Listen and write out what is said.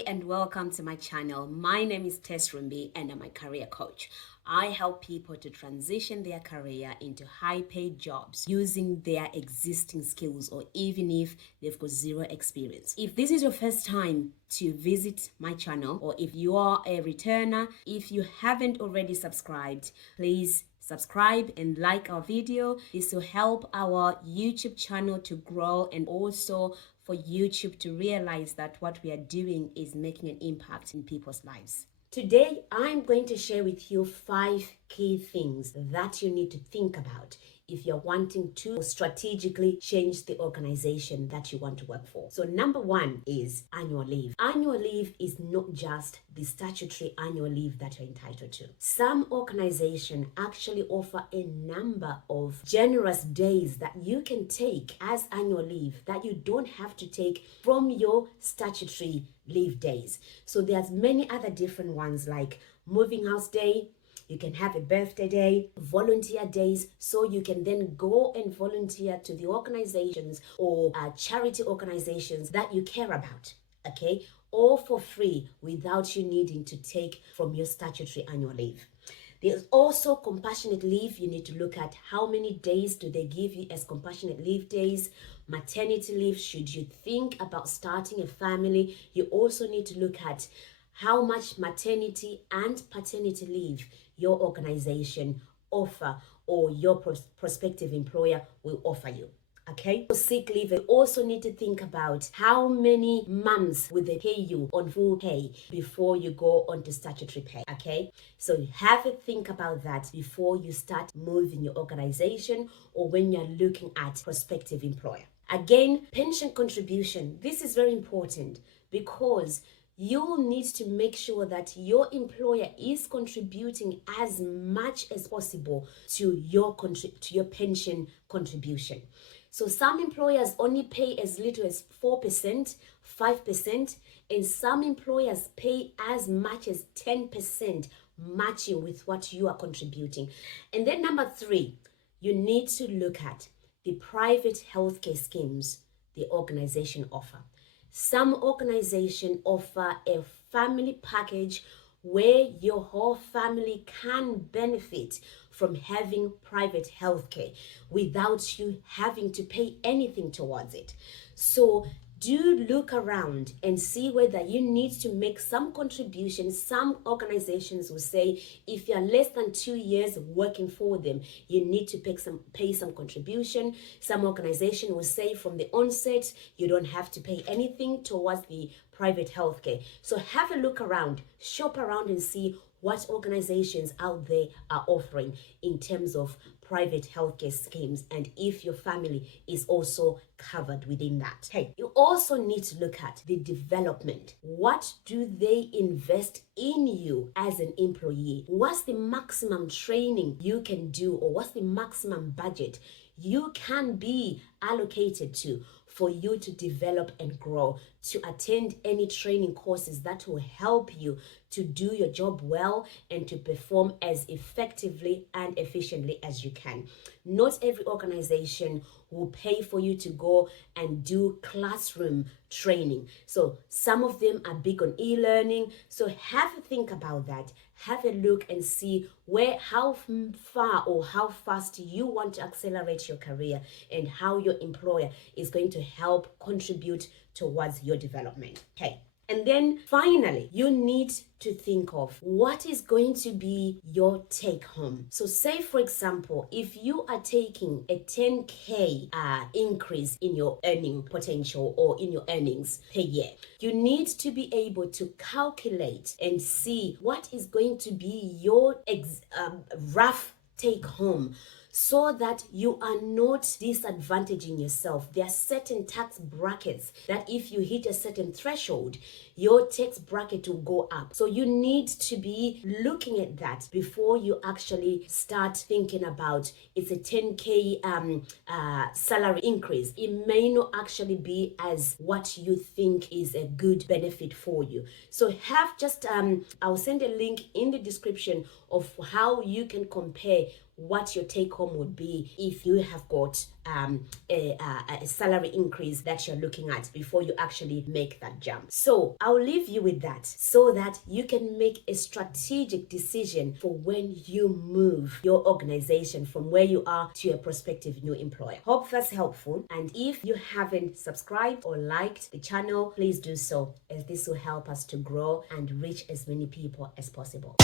Hi and welcome to my channel. My name is Tess Rumbi and I'm a career coach. I help people to transition their career into high-paid jobs using their existing skills or even if they've got zero experience. If this is your first time to visit my channel or if you are a returner, if you haven't already subscribed, please subscribe and like our video. This will help our YouTube channel to grow and also for YouTube to realize that what we are doing is making an impact in people's lives. Today, I'm going to share with you 5 key things that you need to think about if you're wanting to strategically change the organization that you want to work for. So number 1 is annual leave. Annual leave is not just the statutory annual leave that you're entitled to. Some organizations actually offer a number of generous days that you can take as annual leave that you don't have to take from your statutory leave days. So there's many other different ones like moving house day. You can have a birthday day, volunteer days, so you can then go and volunteer to the organizations or charity organizations that you care about, okay? All for free without you needing to take from your statutory annual leave. There's also compassionate leave. You need to look at how many days do they give you as compassionate leave days. Maternity leave, should you think about starting a family, you also need to look at how much maternity and paternity leave your organization offer or your prospective employer will offer you. Okay, for sick leave, you also need to think about how many months will they pay you on full pay before you go on to statutory pay. Okay, so have a think about that before you start moving your organization or when you're looking at prospective employer. Again, pension contribution. This is very important because you'll need to make sure that your employer is contributing as much as possible to your pension contribution. So some employers only pay as little as 4%, 5%, and some employers pay as much as 10% matching with what you are contributing. And then number 3, you need to look at the private healthcare schemes the organization offer. Some organizations offer a family package where your whole family can benefit from having private healthcare without you having to pay anything towards it. So do look around and see whether you need to make some contributions. Some organizations will say if you're less than 2 years working for them, you need to pay some contribution. Some organization will say from the onset, you don't have to pay anything towards the private healthcare. So have a look around, shop around and see what organizations out there are offering in terms of private healthcare schemes and if your family is also covered within that. Hey, you also need to look at the development. What do they invest in you as an employee? What's the maximum training you can do or what's the maximum budget you can be allocated to for you to develop and grow, to attend any training courses that will help you to do your job well and to perform as effectively and efficiently as you can. Not every organization will pay for you to go and do classroom training. So some of them are big on e-learning. So have a think about that. Have a look and see how far or how fast you want to accelerate your career and how your employer is going to help contribute towards your development. Okay. And then finally, you need to think of what is going to be your take home. So say, for example, if you are taking a 10K increase in your earning potential or in your earnings per year, you need to be able to calculate and see what is going to be your rough take home, so that you are not disadvantaging yourself. There are certain tax brackets that if you hit a certain threshold, your tax bracket will go up. So you need to be looking at that before you actually start thinking about it's a 10K salary increase. It may not actually be as what you think is a good benefit for you. So have just, I'll send a link in the description of how you can compare what your take home would be if you have got a salary increase that you're looking at before you actually make that jump. So I'll leave you with that so that you can make a strategic decision for when you move your organization from where you are to your prospective new employer. Hope that's helpful. And if you haven't subscribed or liked the channel, please do so, as this will help us to grow and reach as many people as possible.